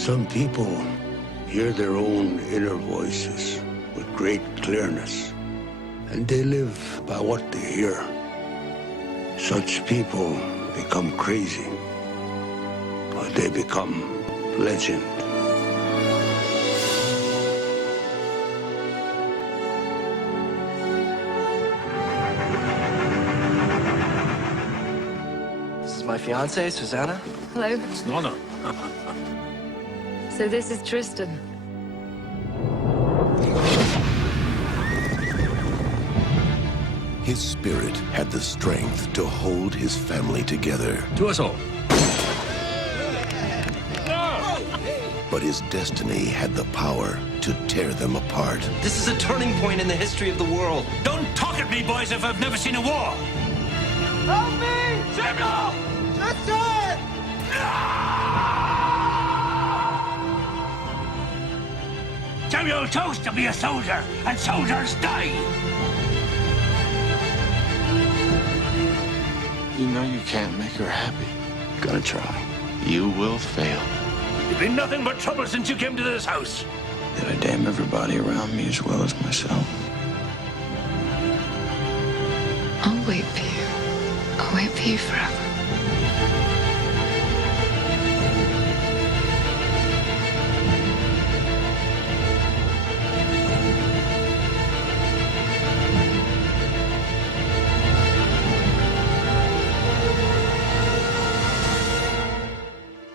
Some people hear their own inner voices with great clearness, and they live by what they hear. Such people become crazy, or they become legend. This is my fiancée, Susanna. Hello. It's an honor. So this is Tristan. His spirit had the strength to hold his family together. To us all. But his destiny had the power to tear them apart. This is a turning point in the history of the world. Don't talk at me, boys, if I've never seen a war. Help me! Samuel! Tristan! Samuel chose to be a soldier, and soldiers die. You know you can't make her happy. Gonna try. You will fail. You've been nothing but trouble since you came to this house. Did I damn everybody around me as well as myself? I'll wait for you. I'll wait for you forever.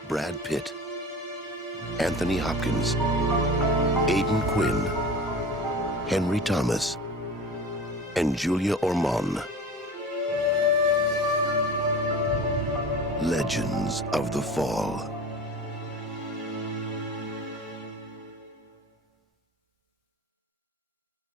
Brad Pitt, Anthony Hopkins, Aidan Quinn, Henry Thomas, and Julia Ormond. Legends of the Fall.